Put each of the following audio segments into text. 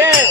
Yeah.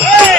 Hey!